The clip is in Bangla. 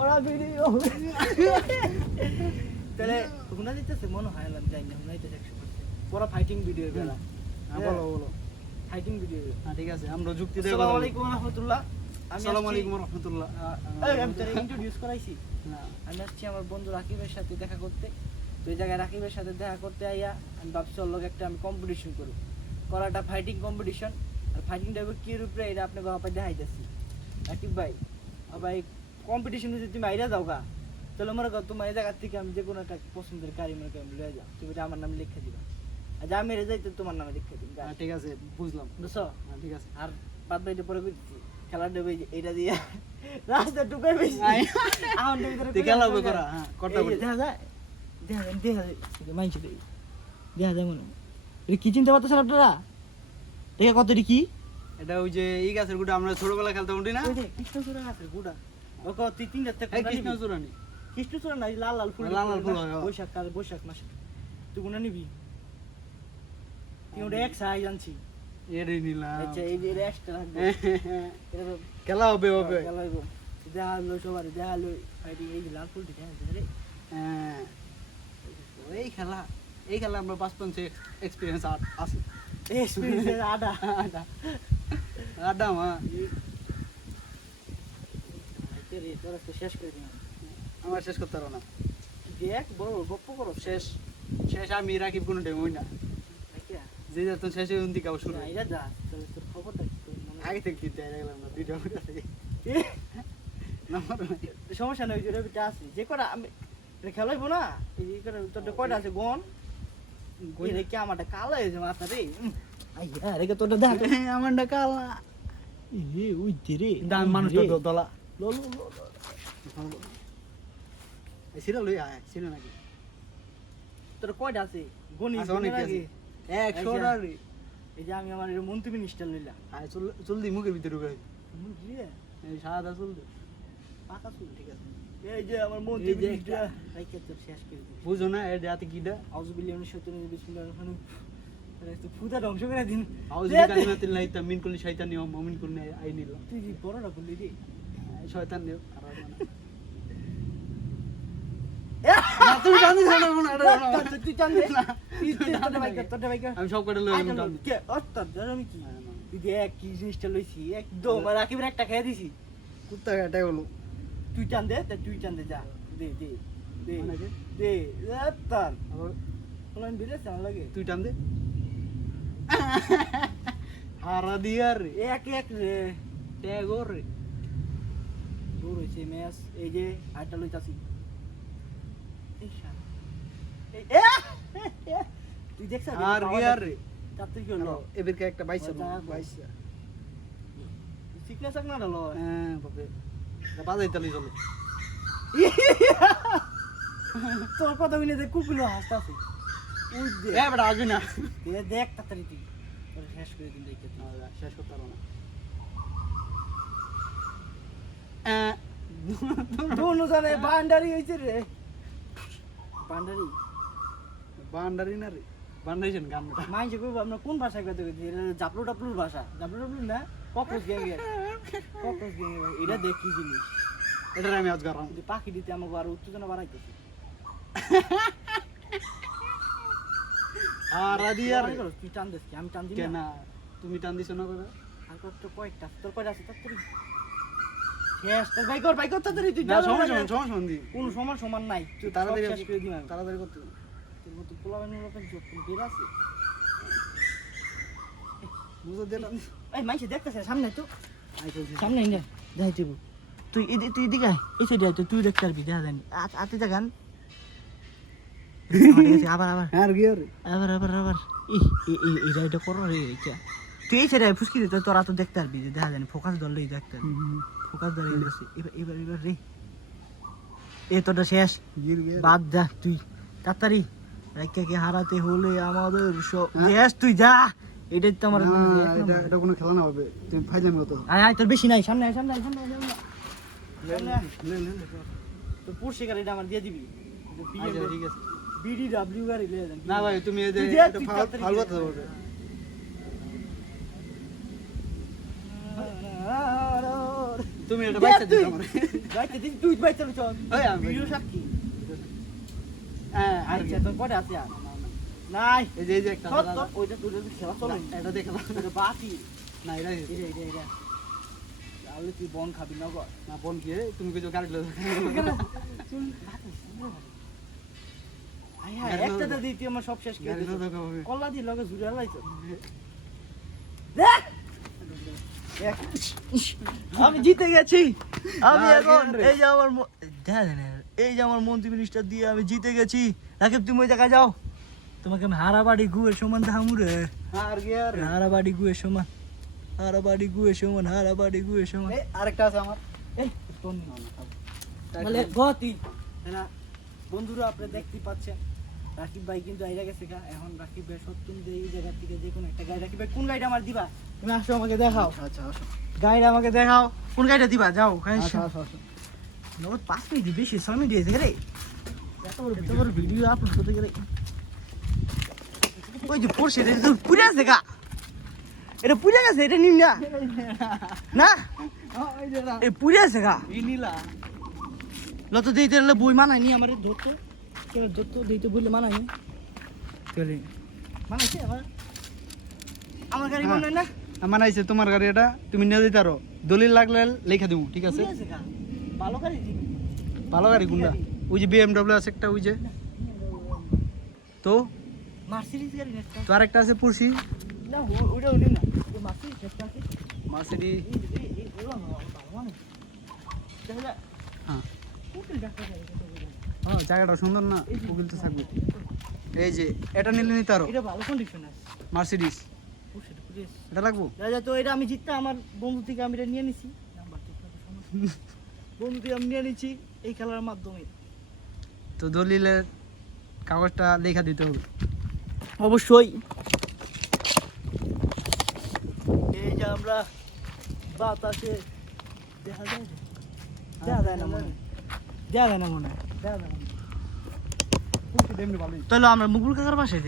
ওরা ভিডিও তাহলে হুনা দিতেছে মনে হয় না যাই না হুনা দিতেছে 100% পুরো ফাইটিং ভিডিও বেলা বলো বলো ফাইটিং ভিডিও হ্যাঁ ঠিক আছে আমরা যুক্তি দেব আসসালামু আলাইকুম ওয়া রাহমাতুল্লাহ আসসালামু আলাইকুম ওয়া রাহমাতুল্লাহ আমি তোরে ইন্ট্রোডিউস করাইছি না আমি আসছি আমার বন্ধু রাকিবের সাথে দেখা করতে তো এই জায়গায় রাকিবের সাথে দেখা করতে আইয়া আমি ভাবছি ওর লগে একটা আমি কম্পিটিশন করব করাটা ফাইটিং কম্পিটিশন আর ফাইটিংটা কি রূপে এটা আপনাকে বাপায় দেখাইতেছি রাকিব ভাই ভাই কম্পিটিশনে যদি তুমি আইরা যাও গা তাহলে মনে করো তোমার এই জায়গা থেকে আমি যে কোনো একটা পছন্দের গাড়ি মনে করি লয়ে যাও তুমি আমার নামে লিখে দিবা আর যা মেরে যাই তো তোমার নামে লিখে দিন ঠিক আছে বুঝলাম বুঝছো ঠিক আছে আর বাদ বাইরে পরে কইছি খেলা দেবে এটা দিয়ে রাস্তা টুকাই বেশি আউন্ডের ভিতরে খেলা হবে করা হ্যাঁ কটা করে দেখা যায় মাইনছে দেখা যায় মনে এটা কি চিন্তা করতেছেন আপনারা দেখা কত কি এটা ওই যে এই গাছের গুড়া আমরা ছোটবেলা খেলতাম উঠি না ওই যে কৃষ্ণচূড়া গাছের গুড়া ওকে তুই তিনটা থেকে কৃষ্ণচূড়া নি কৃষ্ণচূড়া নাই লাল লাল ফুল লাল লাল ফুল হয় বৈশাখ মাসে তুই কোনটা নিবি তুই ওটা এক সাইজ আনছি এরই নিলাম আচ্ছা এই যে এক্সট্রা রাখবো খেলা হবে খেলা হবে দেখা হলো সবার দেখা হলো ফাইটিং এই যে লাল ফুল দিতে রে হ্যাঁ এই খেলা আমরা 5 এক্সপেরিয়েন্স আছে এক্সপেরিয়েন্স আডা মা রে তোরা তো শেষ করে দিলাম আমার শেষ করতে পারো না দেখ বড় গপ্প করো শেষ আমি রাকিব কোনো টাইম হই না যে যত শেষে উন্তি কাউ শুরু এটা যা তাহলে তোর খবরটা কি তোর মনে আগে থেকে দিতে লাগলাম না ভিডিও থেকে নাম্বার সমস্যা নেই যে রবিটা আছে যে কটা আমি খেলাইবো না এই যে করে তোর কয়টা আছে গন গই রেখে আমারটা কালো হয়েছে মাথা রে আইয়া রেখে তোরটা দেখ আমারটা কালা এ ওই রে দান মানুষ তো দলা লো এই সিরা লই আয় সিরা নাকি তোর কয়টা আছে গনি আছে অনেক আছে 100 টা রে এই যে আমি আমার মন্ত্রী মিনিস্টার লইলা আয় চল দি মুখের ভিতরে ঢুকে মুন্ত্রী এই সাদা চল দে পাকা চুল ঠিক আছে এই যে আমার মন্ত্রী মিনিস্টার রাইকে তোর শেষ করে দিই বুঝো না এর জাতি কিডা আউযুবিল্লাহি মিনাশ শাইতানির বিসমিল্লাহির রহমানির রহিম তো ফুদা ধ্বংস করে দিন আউযুবিল্লাহি কালিমাতিল্লাহি তামিন কুল্লি শাইতানি ওয়া মুমিন কুল্লি আইনিল্লাহ তুই কি বড়টা বললি রে শয়তান নিও আর না তুই জানিস না তুই টান দে না তোর বাইক আমি সব করে লই আমি টান কে অস্তাদ আমি কি তুই দেখ কি জিনিসটা লইছি একদম রাকিবের একটা খেয়ে দিছি কুত্তা কাটাই হলো তুই টান দে যা দে দে তার বলেন বিলে চাল লাগে তুই টান দে হারা দিয়ার রে এক রে ট্যাগর রে দূর হইছে ম্যাচ এই যে আটটা লইতাছি তুই দেখছ আর গিয়ার রে তাড়াতাড়ি কি হলো এবারকে একটা 22 সিকনেস না হলো হ্যাঁ বাবা বাজাই তালি চলো তোর কথা শুনে যে কুকুলো হাসতাছে ওই দে এ বড় আসবি না দেখ তাড়াতাড়ি তুই তোর শেষ করে দিন দেখতে শেষ করতে পারো না দোনো জানে বান্ডারি হইছে রে বান্ডারি না রে বান্ডাইছেন গান মাইছে কইব আমরা কোন ভাষায় কথা কইছি এটা জাপলু টাপলুর ভাষা জাপলু না ককরোচ গ্যাং এটা দেখ কি জিনিস এটা আমি আজ গরম যে পাখি দিতে আমাকে আর উত্তেজনা বাড়াইতেছে আর আদিয়ার তুই টান দিস আমি টান দিই কেন তুমি টান দিছ না করে আর কত কয়টা তোর কয়টা আছে তাড়াতাড়ি শেষ তোর বাইক কর তাড়াতাড়ি তুই না সমস্যা দি কোন সমান নাই তুই তাড়াতাড়ি শেষ করে দিই তাড়াতাড়ি করতে তোর মতো পোলাবেনের লোকের যোগ বের আছে বুঝো দে এই মাইছে দেখতেছে সামনে তো আইছো সামনে না যাই তুই এদিকে এই সাইডে আয় তুই দেখতে পারবি দেখা জানি আতে জাগান আবার আর গিয়ার আবার এটা করো রে এটা তুই এই সাইডে ফুসকি দে তোরা তো দেখতে পারবি দেখা জানি ফোকাস ধরলেই দেখতে ফোকাস ধরে গেছে এবার রে এ তোটা শেষ বাদ যা তুই তাড়াতাড়ি রাইকাকে হারাতে হলে আমাদের সব শেষ তুই যা এটাই তো আমার এটা কোনো খেলা না হবে তুমি ফাইজামি হতো আয় তোর বেশি নাই সামনে তো পুরসি গাড়িটা আমার দিয়ে দিবি ঠিক আছে বিডিডব্লিউ গাড়ি লিয়ে যান না ভাই তুমি এই যে ফাল করতে হবে তুমি এটা বাইসা দিও আমারে বাইতে দিন তুই বাইতে চল ওই আমি ভিডিও সাক্ষী হ্যাঁ আর আচ্ছা তোর কটা আছে আর নাই এই যে একটা সত্য ওইটা তোর খেলা চলে এটা দেখে না এটা বাকি না এটা এটা তাহলে তুই বন খাবি না গো না বোন কি তুমি কিছু গাড়ি লও একটা তো দিই তুই আমার সব শেষ করে গাড়ি দিছিস। লও হবে কল্লা দিয়ে লগে জুড়ে লাইছ আমি জিতে গেছি আমি না, এখন রে। এই যে আমার এই যে আমার মন্ত্রী মিনিস্টার দিয়ে আমি জিতে গেছি রাকিব তুমি ওই জায়গায় যাও তোমাকে আমি হারাবাড়ি গুয়ের সমান দেখামু রে আর গিয়ার হারাবাড়ি গুয়ের সমান হারাবাড়ি গুয়ের সমান হারাবাড়ি গুয়ের সমান এই আরেকটা আছে আমার এই তোর নি। তাই বলে তো। গতি না বন্ধুরা আপনি দেখতে পাচ্ছেন রাকিব ভাই কিন্তু আইরা গেছে গা এখন রাকিব ভাই সত্যি যে এই জায়গা থেকে যে কোনো একটা গাড়ি রাকিব ভাই কোন গাড়িটা আমার দিবা তুমি আসো আমাকে দেখাও আচ্ছা আসো গাড়িটা আমাকে দেখাও কোন গাড়িটা দিবা যাও আসো আসো আসো নগদ 5 মিনিট বেশি 6 মিনিট হয়েছে রে এত বড় ভিডিও আপলোড করতে গেলে ওই যে পড়ছে এটা তো পুড়ে আছে গা এটা পুড়ে গেছে এটা নিম না না ওই যে না এই পুড়ে আছে গা এই নীলা লত দিতে হলে বই মানায়নি আমার ধরতো কেন ধরতো দিতে বললে মানায়নি চলে মানাইছে আমার গাড়ি হ্যাঁ। মানায় না আমার আইছে তোমার গাড়ি এটা তুমি নিয়ে দিতে পারো দলিল লাগলে লেখা দিমু ঠিক আছে পুড়ে আছে গা ভালো গাড়ি দিবি ভালো গাড়ি কোনটা ওই যে BMW আছে একটা ওই যে তো মার্সিডিজ গাড়ি না তো আরেকটা আছে পুরসি না ওটা ওটা না তো মার্সিডিজ একটা আছে মার্সিডি এই বলো না ভালো মানে তাহলে হ্যাঁ কোকিল ডাক্তার গাড়ি হ্যাঁ জায়গাটা সুন্দর না কোকিল তো থাকবে এই যে এটা নিলে নিতে পারো এটা ভালো কন্ডিশন আছে মার্সিডিস ও সেটা পুড়ে আছে এটা লাগবো রাজা তো এটা আমি জিততে আমার বন্ধু থেকে আমি এটা নিয়ে নিছি বন্ধু থেকে আমি নিয়ে নিচ্ছি এই খেলার মাধ্যমে তো দলিলের কাগজটা লেখা দিতে হবে অবশ্যই এই যে আমরা বাতাসে দেখা যায় দেখা যায় না মনে হয়। দেখা যায় না মনে হয়। দেখা যায় না ভালোই তাহলে আমরা মুকুল কাকার পাশে